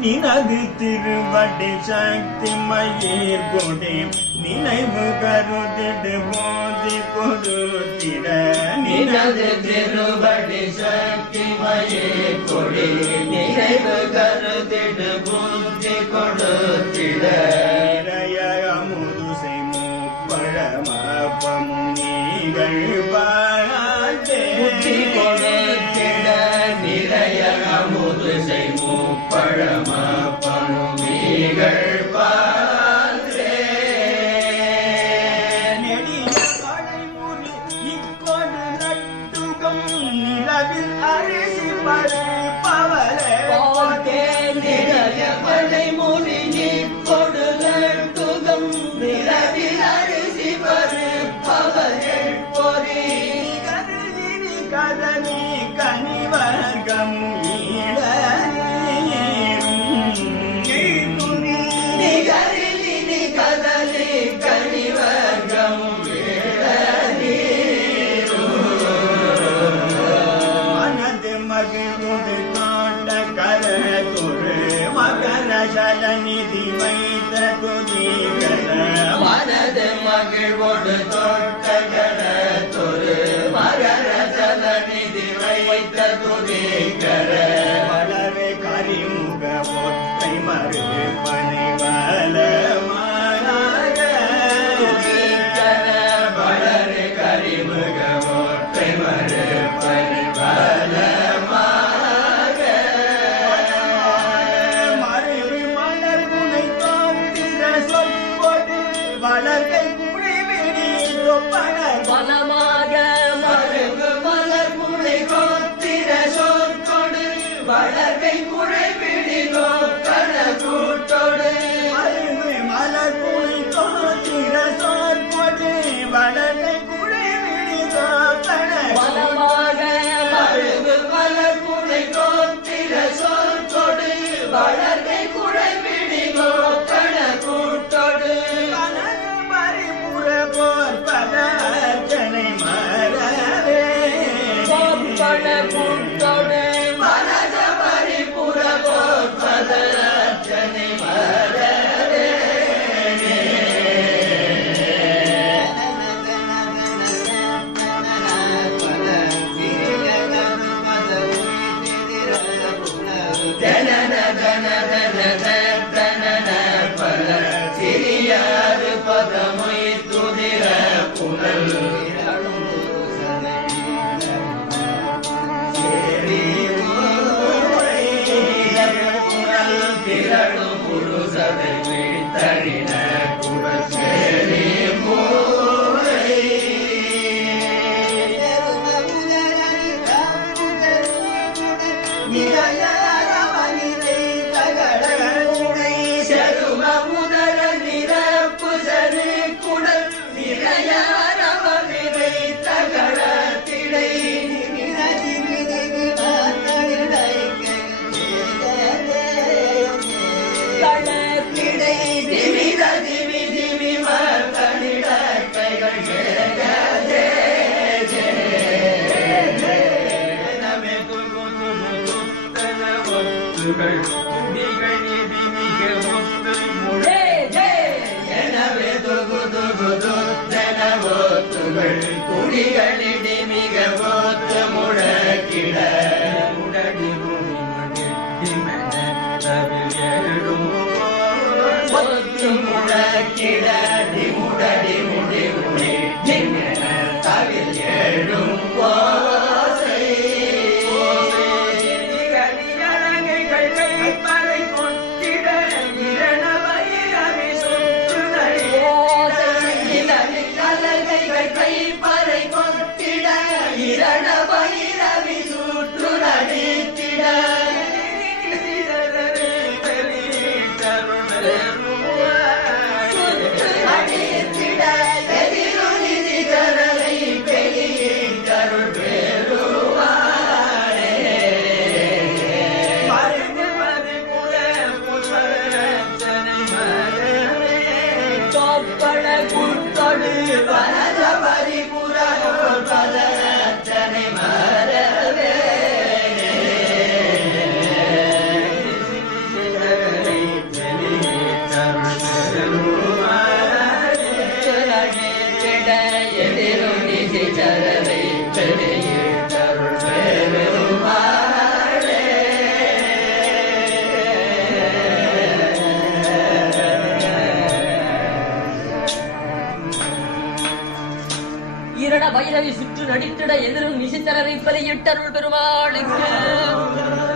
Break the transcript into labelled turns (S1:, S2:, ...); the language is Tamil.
S1: நினது திருவடி சக்தி மயிர் கொடி நினைவு கருதிடு போதி கொடுத்திட
S2: நினது திருவடி சக்தி மயிர் கொடி நினைவு கருதிடு போதி கொடுத்திட
S1: முதுசை மூப்பழமாப்பமும் நீங்கள் பாராட்டே. கொடு அரிசி படு
S2: பவலே போட்டே நிறைய படை மொழி நீ கொடுங்கள் துகம் நிலவில் அரிசி படு
S1: பவலே கதனி
S2: மகிழ்வோடு தோட்ட
S1: to நீங்கள் நிகழ்ச்சி மிக முந்து முழே
S2: எனவே தொகு தொகு தொகுதனவோத்துகள் குடிகளிடி மிக போத்து முழக்கிட பரத பரிபுரண பல
S3: இரட பைரவி சுற்று நடித்திட எதிரும் நிசித்தரவை பலியிட்டருள் பெருமாளுக்கு.